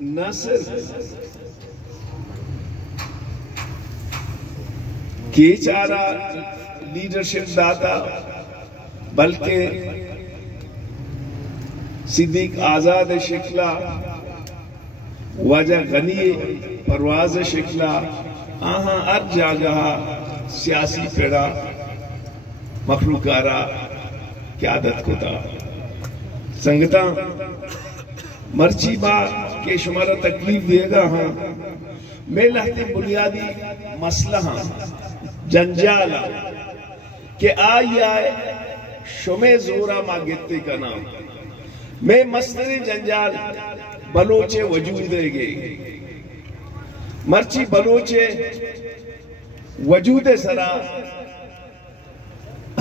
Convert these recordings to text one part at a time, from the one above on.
نہ صرف کی چارہ لیڈرشپ داتا بلکہ صدیق آزاد شکلا وجہ غنی پرواز شکلا آہاں ار جاگہا سیاسی پیڑا مخلوقارا قیادت کو تا سنگتا مرچی با کہ شمارا تکلیف دے گا ہاں میں لہتے بنیادی مسئلہ ہاں جنجالا کہ آئی آئے شمع زورا ما گتے کا نام میں مصدر جنجال بلوچے وجود دے گئے مرچی بلوچے وجود سرا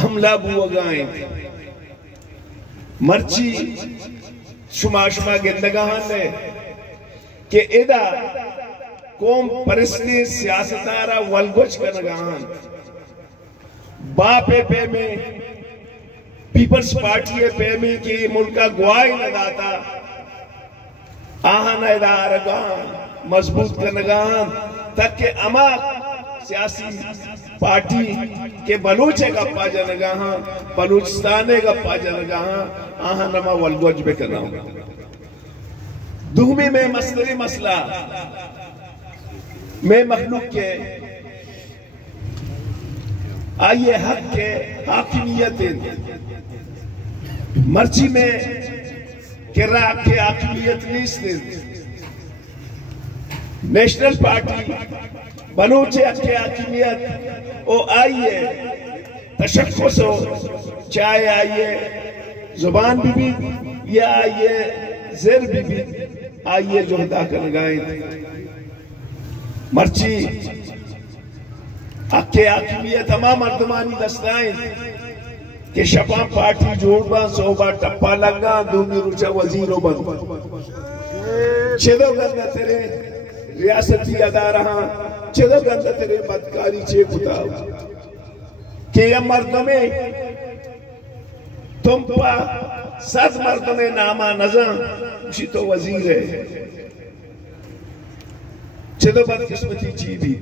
حملہ بوگائیں مرچی شما گندگاہاں نے کہ ادا قوم پرستی سیاستارا والگوچ کنگاہاں باپے پہ میں پیپلز پارٹی پہ میں کی ملکہ گواہی نداتا آہاں ادا رگاہاں مضبوط کنگاہاں تک کہ اما سیاسی پارٹی کے بلوچے کا پا جنگاہاں بلوچستانے کا پا جنگاہاں آہاں نما والگوچ بے کرنا ہوں دومی میں مصدری مسئلہ میں مخلوق کے آئیے حق کے حاکمیت مرچی میں کرا کے حاکمیت نیستے نیشنل پارٹی بلوچے کے حاکمیت او آئیے تشخص ہو چاہے آئیے زبان بھی یا آئیے زیر بھی آئیے جو ہدا کرنگائیں مرچی اکے حاکمیت تمام مردمانی دستائیں کہ شپاں پارٹی جوڑ با صوبہ ٹپا لگا دومی روچہ وزیروں بند چھدو گندہ تیرے ریاستی ادارہاں چھدو گندہ تیرے بدکاری چھے کتاو کہ یہ مردمیں تم پا 7 مردمیں نامہ نظام اسی تو وزیر ہے چھدو بد قسمتی چی بھی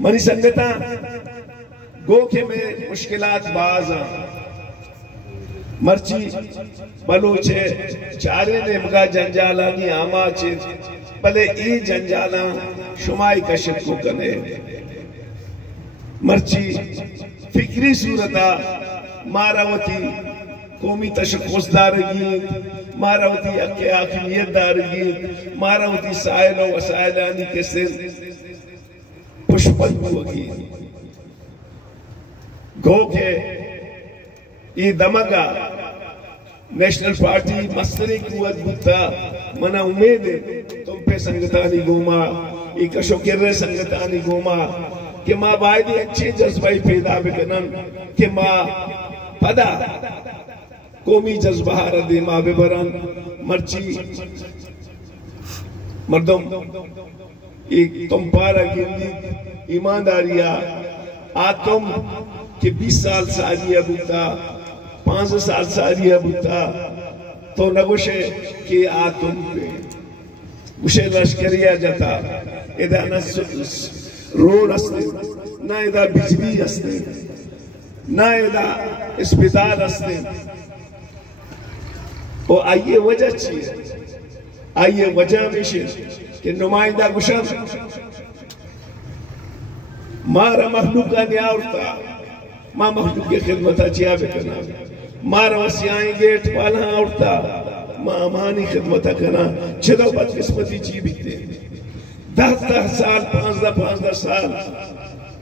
منی سنگتا گو کے میں مشکلات باز مرچی بلوچے چارے نے مگا جنجالانی آما چیز بلے ای جنجالا شمائی کشت کو کنے مرچی فکری صورتا ماراوتی قومی تشخص دارگیت ماراوتی اکے حاکمیت دارگیت ماراوتی سائل و وسائلانی کے سر پشپن ہوگی گو کے یہ دمگا نیشنل پارٹی مصدری قوت بتا منا امید ہے تم پہ سنگتانی گوما ایک اشو کرے سنگتانی گوما کہ ماں بائی اچھے جذبائی پیدا بکنن کہ ماں پدا قومی جذبہ ردی ماں ببرن مرچی مردم ایک تم پارا گندی ایمانداریا آتم کہ 20 سال ساریہ بوتا 5 سال ساریہ بوتا تو نگوشے کہ آتم پہ گوشے لشکریہ جاتا ادھا نہ روڈ استے نہ ادھا بجلی استے نہ ادھا اسپیدار استے اور آئیے وجہ چیئے آئیے وجہ میشے کہ نمائندہ گوشم مارا مخلوقہ نیاورتا ماں مخلوق کی خدمتہ چیا بکنا مارا وسیائیں گیٹ پالہاں آورتا ماں امانی خدمتہ کنا چھدو بد قسمتی چی بکتے 10 سال 15 سال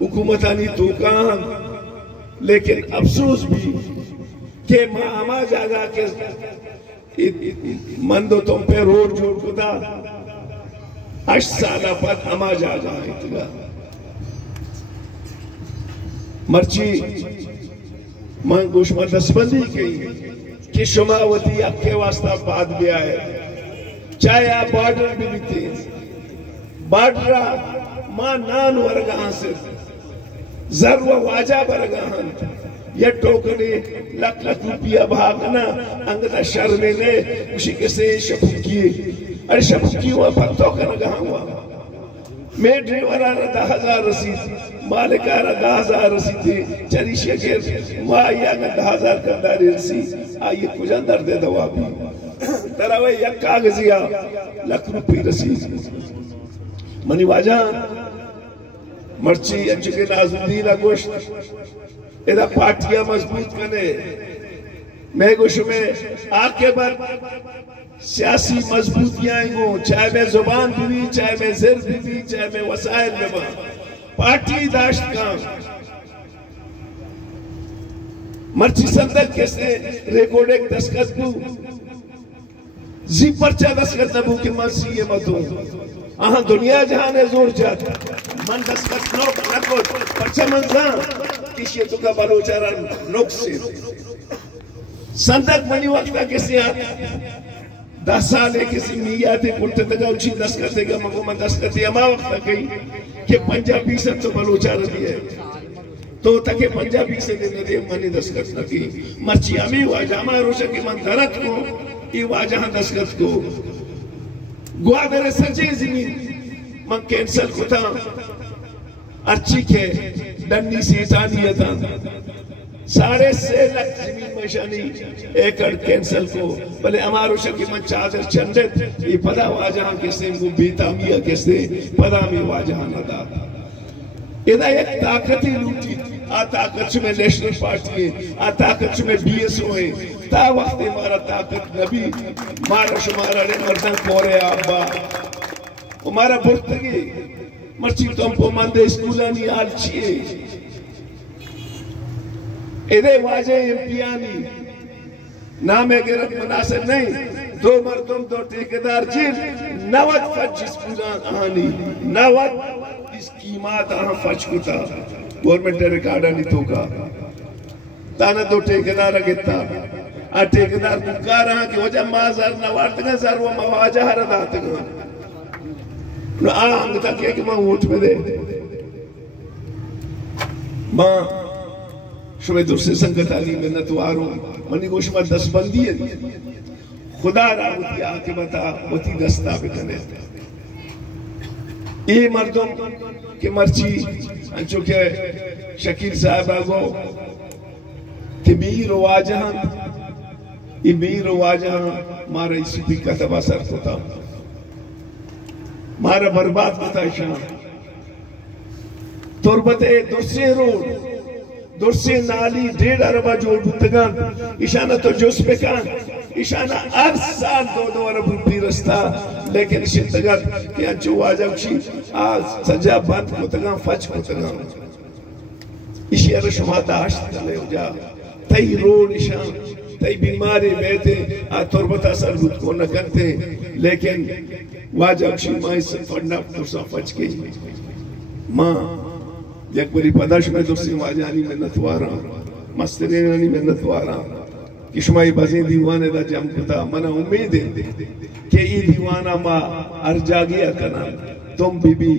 حکومتانی توکان لیکن افسوس بھی کہ ماں اما جاگا کہ مندو تم پہ روڈ جوڑ کتا 8 سالہ پت اما جاگا اتگا مرچی من گوش میں دسبندی کی کہ شماوتی اکھے واسطہ بات بھی آئے چاہے آپ بارڈر بھی بیتے بارڈرہ ماں نان ورگاں سے زر و واجہ برگاں یہ ٹوکنے لکھ روپیہ بھاگنا انگتا شرمے نے اسی کسے شکو کیے ارے شب کی ہوا پتوں کا نگاہ ہوا میں ڈریور آرہ 10,000 رسید مالک آرہ 10,000 رسید تھی چلی شکر ماں آیا نا 10,000 کرداری رسید آئیے کچھ اندر دے دوا بھی تراوے یک کاغذیا ₹1,00,000 رسید منی واجہ مرچی انچکے نازدین گوشت ادھا پارٹیاں مضبوط کنے میں گوشت میں آکے بعد سیاسی مضبوطیاں گو چاہے میں زبان بھی چاہے میں زر بھی چاہے میں وسائل میں با پارٹی داشت کا مرچی صندق کس نے ریکورڈ ایک دسکت کو زی پرچہ دسکت نبو کہ من سیئے متوں آہاں دنیا جہانے زور جاتا من دسکت نکوٹ پرچہ منزان کشی تو کا بلوچارا نک سے صندق منی وقتا کسی آتا 10 سالے کسی میاتے پلتے تگا اچھی دسکتے گا مگو من دسکتے اما وقتا کئی کہ 50% تو بلوچارا دیا ہے تو تکے 50% دے منی دسکت نکی مرچی امی واجہ ہمیں روشا کی من درد کو ای واجہ دسکت کو گوادر سجے زمین من کینسل کو تھا ارچی کے ڈنی سیتانیتا 6.5 لاکھ زمین مشانی ایکڑ کینسل کو بلے ہمارو شکی من چادر چندت یہ پدا واجہاں کس نے وہ بیتامیہ کس نے پدا میں واجہاں ندا ادھا ایک طاقتی لوٹی آ طاقت میں نیشنل پارٹی ہے آ طاقت میں بی ایس او ہے تا وقت ہمارا طاقت نبی مارا شمارا نے مردن کورے آبا ہمارا برتگی مرچی تم کو مندے اسکولانی آل چیئے ادھے واجہ امپیانی نام گرد مناسب نہیں 2 مردم 2 ٹھیکیدار جیل 90 فج اسکولان آنی 90 اسکیمات آہاں فج کتا گورنمنٹ ریکارڈا نہیں توکا تانا 2 ٹھیکیدار اگتا آ ٹھیکیدار بکار آہاں کہ وجہ مازار نوارتگا زر و مواجہ حرد آتگا نو آہاں گتا کیا کہ ماں ووٹ میں دے ماں شمیں دوسرے سنگت آلی میں نتواروں منی گوش میں 10 بندی ہے خدا راوتی آکے بتا وطی دستا بکنے یہ مردم کہ مرچی انچو کہ شکیل صاحب آگو کہ بیر و واجہاں یہ بیر و واجہاں مارا اسی بھی کتبہ سر کتا مارا برباد کتا شاہ تربت دوسرے روڈ درسے نالی 1.5 اربہ جوڑ بتگان اشانہ تو جوس پہ کان اشانہ 8 سال 2 ارب روپی رستا لیکن اسی تگان کہ انچو واجہ اکشی آج سجا بند کتگان فچ کتگان اسی ارش ماتا آشت کلے ہو جا تئی روڈ اشان تئی بیماری بیتے تربتا سر بود کو نہ کرتے لیکن واجہ اکشی ماں سے پڑھنا ترسا فچ کے ماں یک بری پداش میں درسی واجانی میں نتوارا مسترینانی میں نتوارا کشمائی بازیں دیوانے دا جم کتا منا امید ہے کہ یہ دیوانا ما ارجا گیا کنا تم بی بی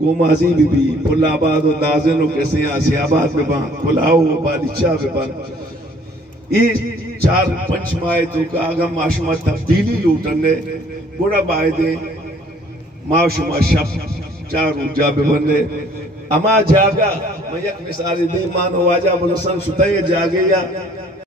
گومازی بی بی پل آباد و دازنوں کیسے یہاں سیاباد میں بان پلاؤ و بالیچہ میں بان یہ 4-5 ماہ تو کا آگا معاشمہ تبدیلی لوٹنے بڑا بائے دے معاشمہ شب 4 روجہ بے بندے اما جاگا میں یک مثال دی مانو واجہ بلسان ستے جاگے یا